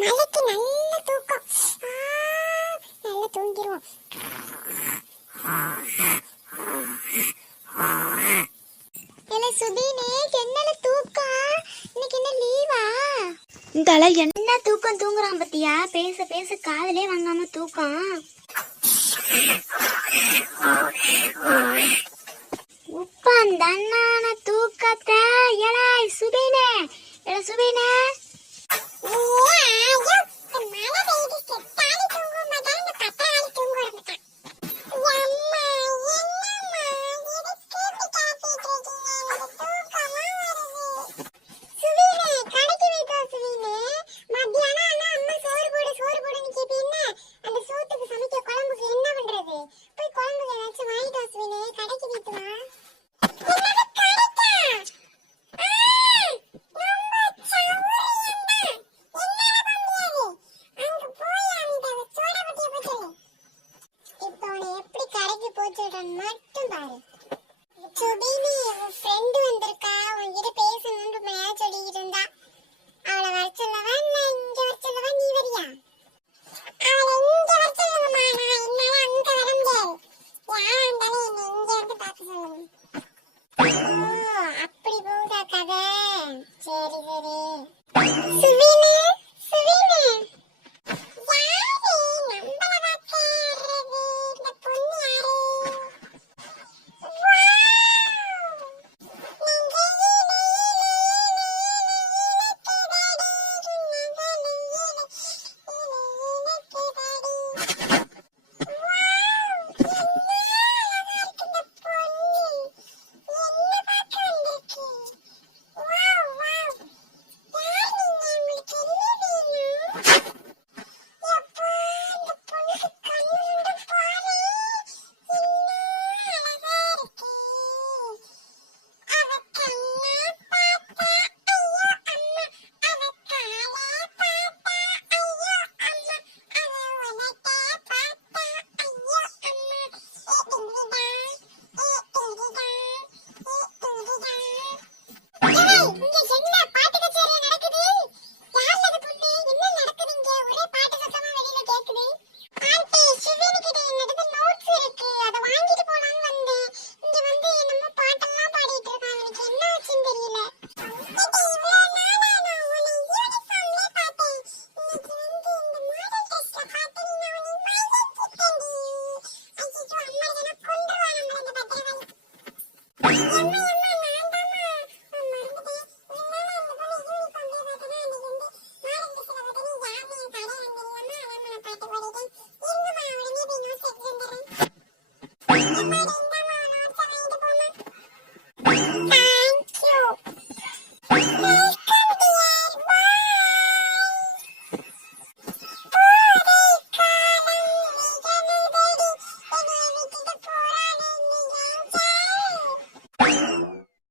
மலைக்கு நல்ல தூக்கம் ஆ, நல்லா தூங்கிருவோம் இல்ல சுபீனே என்னல தூக்கம் இன்னைக்கு என்ன லீவா இந்த அலை என்ன தூக்கம் தூங்குறான் பத்தியா? பேச பேச காதலே வாங்காம தூக்கம். உப்பந்தண்ணான தூக்கத்தை? எலாய் சுபீனே. எல சுபீனே. சுபினி உன் ஃப்ரெண்டு வந்திருக்கா உன்கிட்ட பேசணும்னு ரொம்ப அவளை வர சொல்லவா இல்ல இங்க வர சொல்லவா சொல்லுங்க. அப்படி போகுதா சரி சரி.